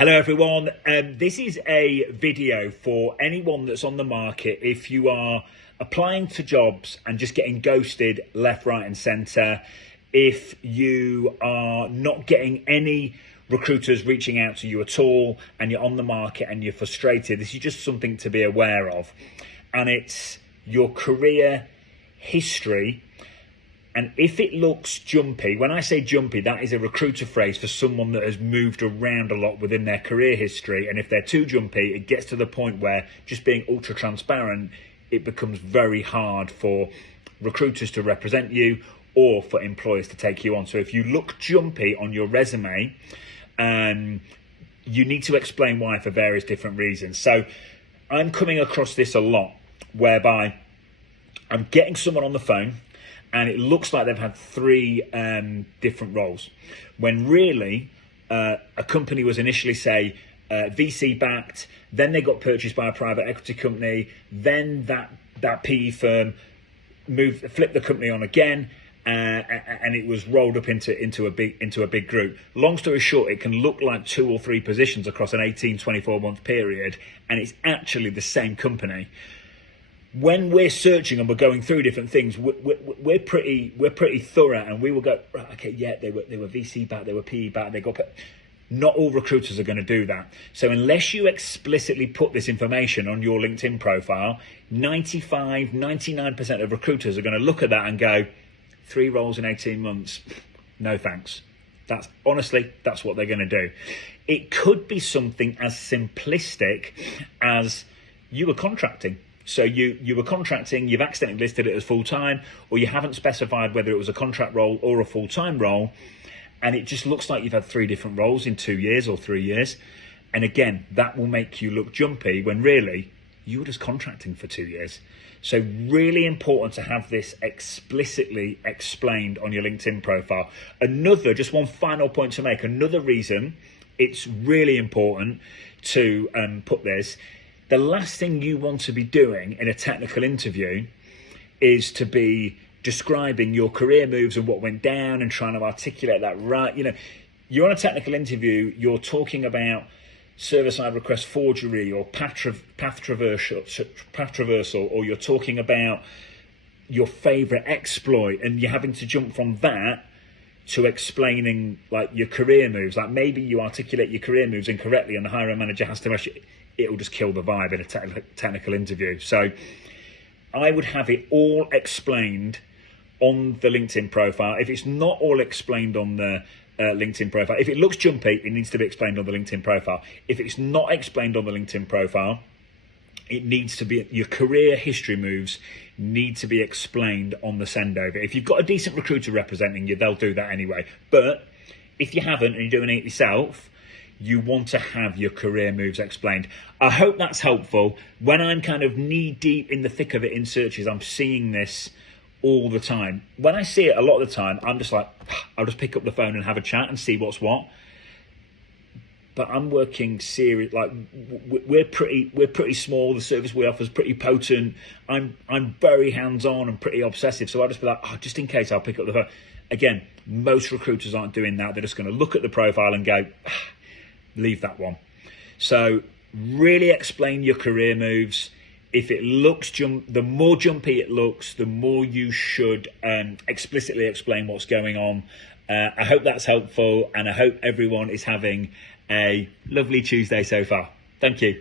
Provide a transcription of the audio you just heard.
Hello everyone, this is a video for anyone that's on the market. If you are applying for jobs and just getting ghosted left, right and centre, if you are not getting any recruiters reaching out to you at all and you're on the market and you're frustrated, this is just something to be aware of. And it's your career history. And if it looks jumpy, when I say jumpy, that is a recruiter phrase for someone that has moved around a lot within their career history. And if they're too jumpy, it gets to the point where just being ultra transparent, it becomes very hard for recruiters to represent you or for employers to take you on. So if you look jumpy on your resume, you need to explain why for various different reasons. So I'm coming across this a lot, whereby I'm getting someone on the phone and it looks like they've had three different roles, when really a company was initially, say, VC backed, then they got purchased by a private equity company, then that PE firm flipped the company on again, and it was rolled up into a big group. Long story short, it can look like 2 or 3 positions across an 18-24 month period, and it's actually the same company. When we're searching and we're going through different things, we're pretty thorough, and we will go, right, okay, yeah, they were VC backed, they were PE backed, they got. Not all recruiters are going to do that. So unless you explicitly put this information on your LinkedIn profile, 99% of recruiters are going to look at that and go, 3 roles in 18 months, no thanks. That's what they're going to do. It could be something as simplistic as you were contracting. So you were contracting, you've accidentally listed it as full-time, or you haven't specified whether it was a contract role or a full-time role, and it just looks like you've had 3 different roles in 2 years or 3 years. And again, that will make you look jumpy when really you were just contracting for 2 years. So really important to have this explicitly explained on your LinkedIn profile. Just one final point to make, another reason it's really important to put this. The last thing you want to be doing in a technical interview is to be describing your career moves and what went down and trying to articulate that right. You know, you're on a technical interview, you're talking about server-side request forgery or path traversal, or you're talking about your favorite exploit, and you're having to jump from that to explaining like your career moves. Like maybe you articulate your career moves incorrectly and the hiring manager has to actually, it'll just kill the vibe in a technical interview. So I would have it all explained on the LinkedIn profile. If it's not all explained on the LinkedIn profile, if it looks jumpy, it needs to be explained on the LinkedIn profile. If it's not explained on the LinkedIn profile, it needs to be, your career history moves need to be explained on the send over. If you've got a decent recruiter representing you, they'll do that anyway. But if you haven't and you're doing it yourself, you want to have your career moves explained. I hope that's helpful. When I'm kind of knee deep in the thick of it in searches, I'm seeing this all the time. When I see it a lot of the time, I'm just like, I'll just pick up the phone and have a chat and see what's what. But I'm working serious, like we're pretty small. The service we offer is pretty potent. I'm very hands-on and pretty obsessive. So I'll just be like, just in case, I'll pick up the phone. Again, most recruiters aren't doing that. They're just going to look at the profile and go, leave that one. So really explain your career moves. If it looks the more jumpy it looks, the more you should explicitly explain what's going on. I hope that's helpful, and I hope everyone is having a lovely Tuesday so far. Thank you.